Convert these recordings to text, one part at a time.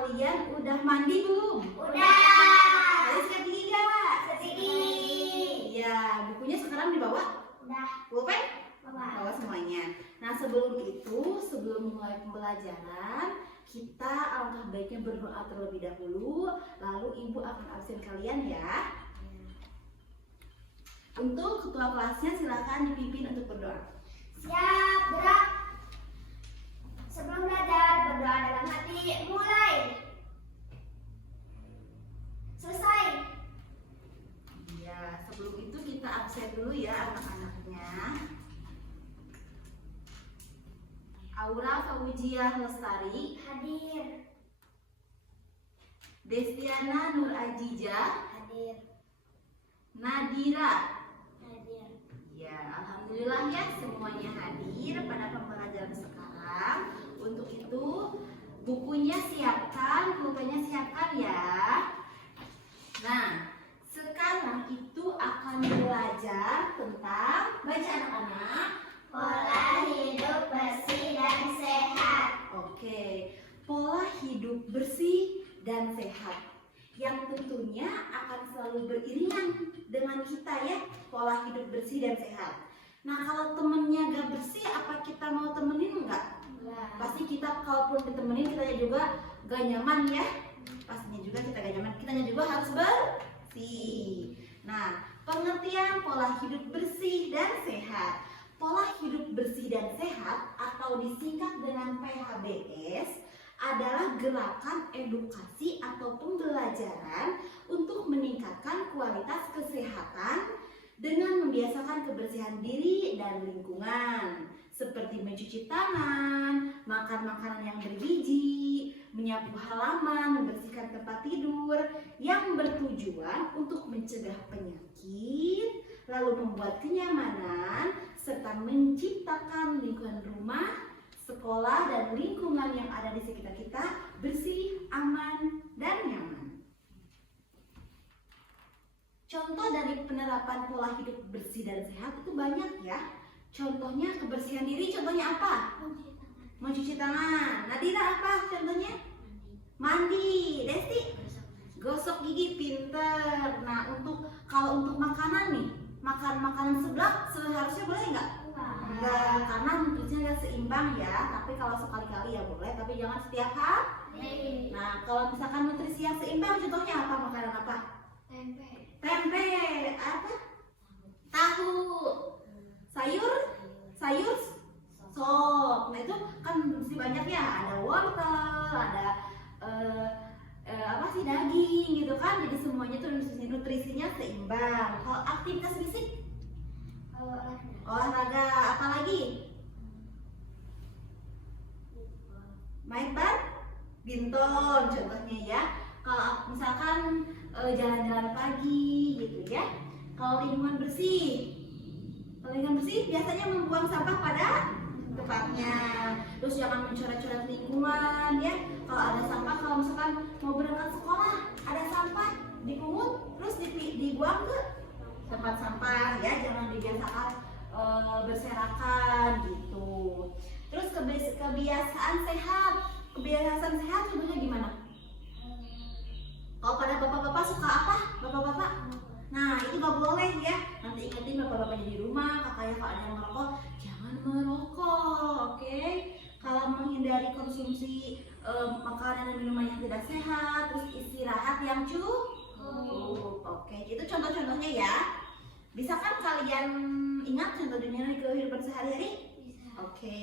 kalian udah mandi belum? Udah. Kalian sikat gigi gak? Sikat gigi. Ya, bukunya sekarang dibawa? Udah. Pulpen? Bawa. Bawa semuanya. Nah, sebelum mulai pembelajaran, kita alangkah baiknya berdoa terlebih dahulu, lalu ibu akan absen kalian ya. Untuk ketua kelasnya silakan dipimpin untuk berdoa. Siap, gerak. Sebelum belajar, berdoa dalam hati. Mulai. Selesai. Ya, sebelum itu kita absen dulu ya anak-anaknya. Aura Faujiah Lestari, Hadir. Destiana Nur Ajijah, Hadir. Nadira. Hadir. Ya, alhamdulillah ya semuanya hadir pada pembelajaran sekarang. Untuk itu bukunya siapkan, pulpennya siapkan ya. Nah, sekarang itu akan belajar tentang baca anak-anak. Pola hidup bersih dan sehat. Oke, pola hidup bersih dan sehat yang tentunya akan selalu beriringan dengan kita ya, pola hidup bersih dan sehat. Nah, kalau temennya gak bersih, apa kita mau temenin enggak? Pasti kita kalaupun ditemenin kitanya juga gak nyaman ya. Pastinya juga kita gak nyaman, kitanya juga harus bersih. Nah, pengertian pola hidup bersih dan sehat. Pola hidup bersih dan sehat atau disingkat dengan PHBS adalah gerakan edukasi atau pembelajaran untuk meningkatkan kualitas kesehatan dengan membiasakan kebersihan diri dan lingkungan, seperti mencuci tangan, makan makanan yang bergizi, menyapu halaman, membersihkan tempat tidur, yang bertujuan untuk mencegah penyakit, lalu membuat kenyamanan, serta menciptakan lingkungan rumah, sekolah, dan lingkungan yang ada di sekitar kita bersih, aman, dan nyaman. Contoh dari penerapan pola hidup bersih dan sehat itu banyak ya. Contohnya kebersihan diri, contohnya apa? Mencuci tangan. Nadira apa contohnya? Mandi. Desti? Gosok gigi, pinter. Nah, kalau untuk makanan nih, makan makanan seblak seharusnya boleh nggak? Enggak, karena nutrisinya nggak seimbang ya. Tapi kalau sekali-kali ya boleh, tapi jangan setiap hari. Nah, kalau misalkan nutrisi yang seimbang, contohnya apa? Makanan apa? Tempe, apa? Tahu. Sayur, sop. Nah, itu kan mesti banyak ya. Ada wortel, ada daging gitu kan. Jadi semuanya tuh nutrisinya seimbang. Kalau aktivitas fisik, olahraga, apa lagi? Main badminton contohnya ya. Kalau misalkan jalan-jalan pagi gitu ya. Kalau lingkungan bersih biasanya membuang sampah pada tempatnya. Terus jangan mencoret-coret lingkungan ya. Kalau ada sampah, kalau misalkan mau berangkat sekolah ada sampah, dipungut terus dibuang ke tempat sampah ya. Jangan dibiasakan berserakan gitu. Terus kebiasaan sehat contohnya gimana? Kalau pada bapak-bapak suka apa? Bapak-bapak? Nah, itu gak boleh ya. Nanti ingetin bapak-bapaknya di rumah, kakaknya kalau ada yang merokok, jangan merokok, oke? Kalau menghindari konsumsi makanan dan minuman yang tidak sehat, terus istirahat yang cukup. Oke, itu contoh-contohnya ya. Bisa kan kalian ingat contohnya di kehidupan sehari-hari? Oke.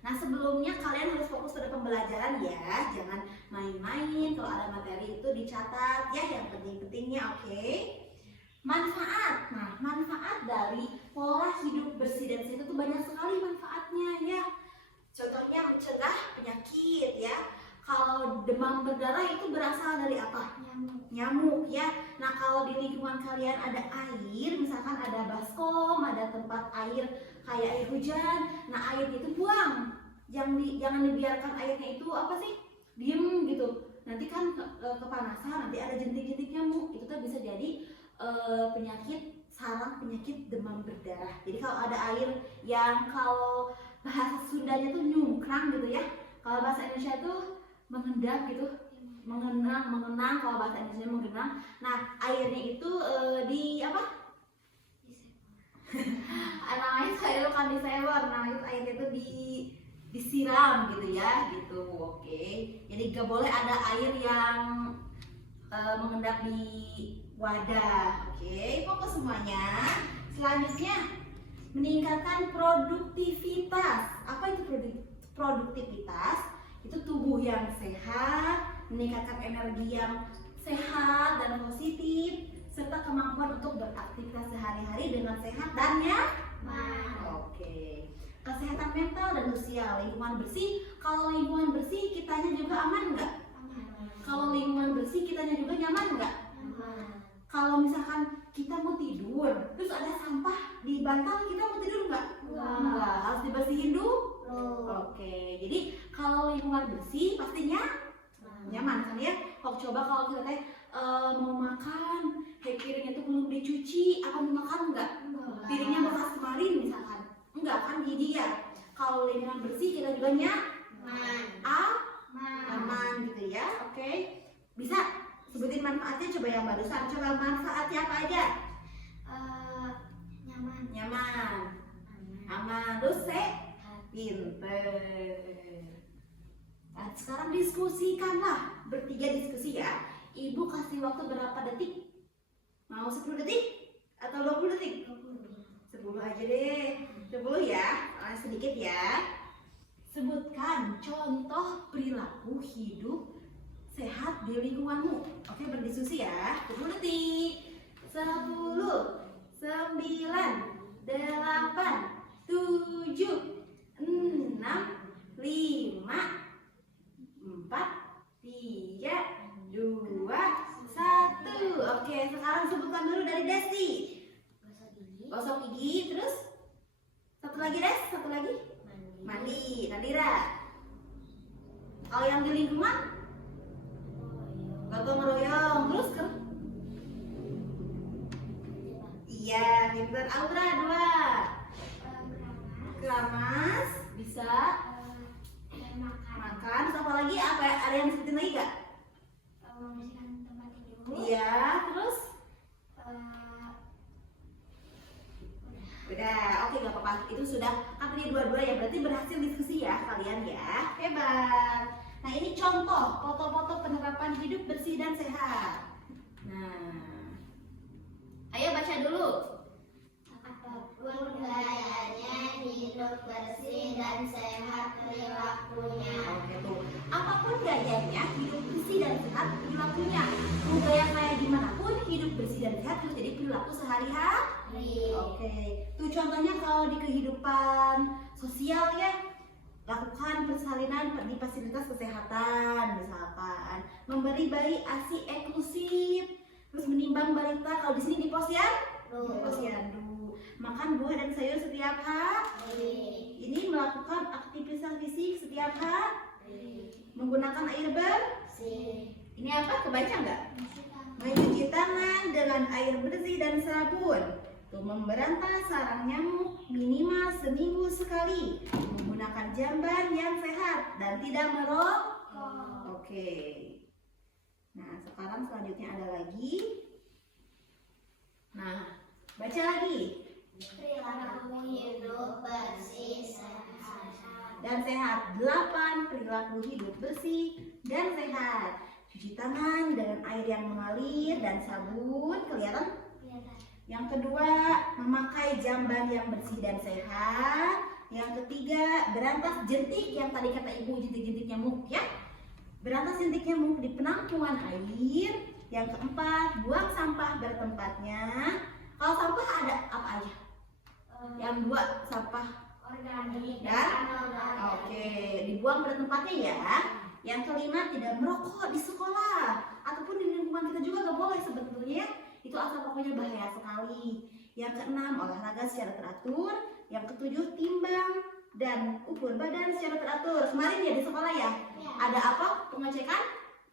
Nah, sebelumnya kalian harus fokus pada pembelajaran ya, jangan main-main. Kalau ada materi itu dicatat ya, yang penting-pentingnya, oke? Manfaat. Nah, manfaat dari pola hidup bersih dan sehat itu banyak sekali manfaatnya ya. Contohnya mencegah penyakit ya. Kalau demam berdarah itu berasal dari apa? Nyamuk ya. Nah, kalau di lingkungan kalian ada air, misalkan ada baskom, ada tempat air kayak air hujan, nah airnya itu buang. Jangan dibiarkan airnya itu apa sih? Diem gitu. Nanti kan kepanasan, nanti ada jentik-jentik nyamuk. Itu kan bisa jadi sarang penyakit demam berdarah. Jadi kalau ada air yang kalau bahasa Sundanya tuh nyungkrang gitu ya. Kalau bahasa Indonesia tuh mengendap gitu, mengenang. Kalau bahasa Indonesia menggenang. Nah, airnya itu di apa? Namanya saya bukan disewer, namanya airnya itu disiram gitu ya, gitu. Oke. Jadi gak boleh ada air yang mengendap di wadah. Oke, fokus semuanya. Selanjutnya, meningkatkan produktivitas. Apa itu produktivitas? Itu tubuh yang sehat, meningkatkan energi yang sehat dan positif, serta kemampuan untuk beraktivitas sehari-hari dengan sehat dan nyaman. Oke. Kesehatan mental dan sosial, lingkungan bersih. Kalau lingkungan bersih, kitanya juga aman nggak? Kalau lingkungan bersih, kitanya juga nyaman nggak? Kalau misalkan kita mau tidur, terus ada sampah di bantal, kita mau tidur nggak? Nggak, harus dibersihin dulu. Oke, jadi kalau lingkungan bersih pastinya nyaman kan ya? Coba kalau kita mau makan, piringnya tuh belum dicuci, akan dimakan nggak? Piringnya bekas kemarin misalkan, enggak kan gigi ya? Kalau lingkungan bersih kita juga aman gitu ya. Oke, bisa sebutin manfaatnya coba yang barusan. Coba manfaatnya apa aja? Nyaman, aman, terus pinter. Nah, sekarang diskusikanlah, bertiga diskusi ya. Ibu kasih waktu berapa detik? Mau 10 detik atau 20 detik? 10 aja deh. 10 ya, sedikit ya. Sebutkan contoh perilaku hidup sehat di lingkunganmu. Oke, berdiskusi ya. 10 detik. 10, 9, 8, 7, 6, 5, 4, 3, 2, 1. Oke, sekarang sebutkan dulu dari Desti. Gosok gigi, terus satu lagi Des, satu lagi mandi. Nadira, kalau yang di lingkungan gotong royong, terus iya, pinter. Aura 2. Keramas, bisa makan. Terus apa lagi? Ada yang disebutin lagi gak? Membersihkan tempat tidur. Iya, terus udah, oke gak apa-apa. Itu sudah kan tadi dua-dua ya, berarti berhasil diskusi ya kalian ya. Hebat. Nah, ini contoh foto-foto penerapan hidup bersih dan sehat. Nah, ayo baca dulu. Apapun gayanya, hidup bersih dan sehat perilakunya. Oke tuh. Apapun gayanya, hidup bersih dan sehat perilakunya. Mau gaya kayak gimana pun, hidup bersih dan sehat harus jadi perilaku sehari-hari. Oke. Tuh contohnya kalau di kehidupan sosial ya, lakukan persalinan di fasilitas kesehatan misalkan, memberi bayi ASI eksklusif, terus menimbang balita. Kalau di sini di posyandu, makan buah dan sayur setiap hari. Ini melakukan aktivitas fisik setiap hari. Menggunakan air bersih. Ini apa? Kebaca nggak? Mencuci tangan dengan air bersih dan sabun. Tuh, memberantas sarang nyamuk minimal seminggu sekali. Menggunakan jamban yang sehat dan tidak merokok. Oke. Nah, sekarang selanjutnya ada lagi. Nah, baca lagi. Perilaku hidup bersih Dan sehat. 8. Perilaku hidup bersih dan sehat. Cuci tangan dengan air yang mengalir dan sabun. Kelihatan? Yang kedua, memakai jamban yang bersih dan sehat. Yang ketiga, berantas jentik yang tadi kata ibu, jentik-jentik nyamuk ya. Berantas jentik nyamuk di penampungan air. Yang keempat, buang sampah bertempatnya. Kalau sampah ada apa aja? Yang dua, sampah organik dan oke, dibuang pada tempatnya ya. Yang kelima, tidak merokok di sekolah ataupun di lingkungan kita juga gak boleh sebetulnya. Itu asal pokoknya bahaya sekali. Yang keenam, olahraga secara teratur. Yang ketujuh, timbang dan ukur badan secara teratur. Kemarin ya di sekolah ya, ada apa? Pengecekan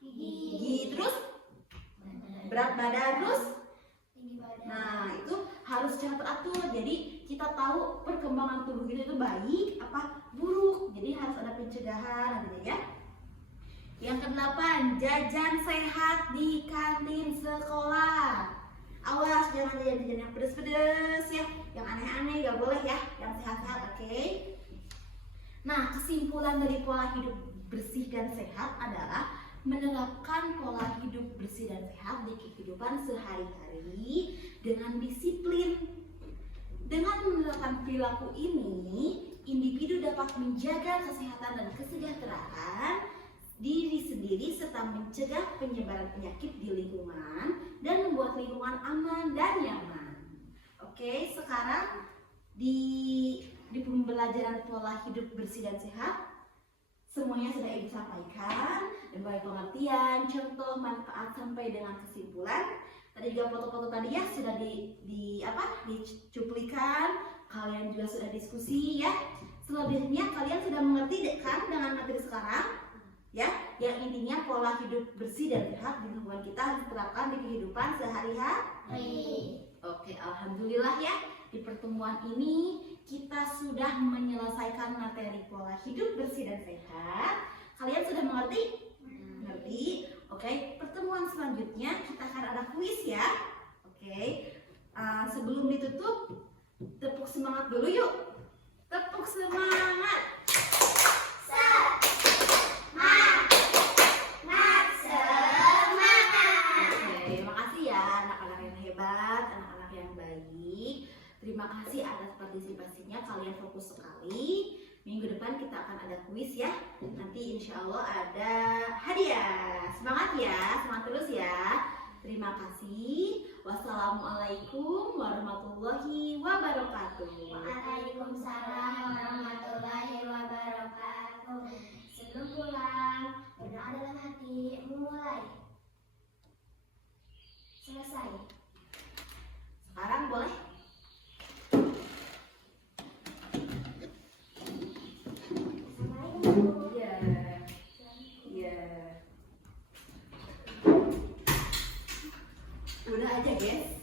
gigi, terus berat badan, terus tinggi badan. nah itu harus secara teratur. Jadi kita tahu perkembangan tubuh kita itu baik apa buruk. Jadi harus ada pencegahan nantinya ya. Yang kedelapan, jajan sehat di kantin sekolah. Awas jangan jajan yang pedes-pedes ya, yang aneh-aneh gak boleh ya, yang sehat-sehat, oke? Nah, kesimpulan dari pola hidup bersih dan sehat adalah menerapkan pola hidup bersih dan sehat di kehidupan sehari-hari dengan disiplin. Dengan menerapkan perilaku ini, individu dapat menjaga kesehatan dan kesejahteraan diri sendiri serta mencegah penyebaran penyakit di lingkungan dan membuat lingkungan aman dan nyaman. Oke, sekarang di pembelajaran pola hidup bersih dan sehat semuanya sudah Ibu sampaikan dan baik pengertian, contoh, manfaat sampai dengan kesimpulan. Tadi juga foto-foto tadi ya sudah dicuplikan, kalian juga sudah diskusi ya. Selebihnya kalian sudah mengerti kan dengan materi sekarang? Ya, yang intinya pola hidup bersih dan sehat di lingkungan kita harus diterapkan di kehidupan sehari-hari. Oke, alhamdulillah ya. Di pertemuan ini kita sudah menyelesaikan materi pola hidup bersih dan sehat. Kalian sudah mengerti? Mengerti? Oke, pertemuan selanjutnya kita akan ada kuis ya. Oke, sebelum ditutup, tepuk semangat dulu yuk. Tepuk semangat. Terima kasih atas partisipasinya, kalian fokus sekali. Minggu depan kita akan ada kuis ya. Nanti insya Allah ada hadiah. Semangat ya, semangat terus ya. Terima kasih. Wassalamualaikum warahmatullahi wabarakatuh. Waalaikumsalam warahmatullahi wabarakatuh. Sebelum pulang, berdoa dalam hati, mulai. Selesai. Sekarang boleh? Udah aja guys.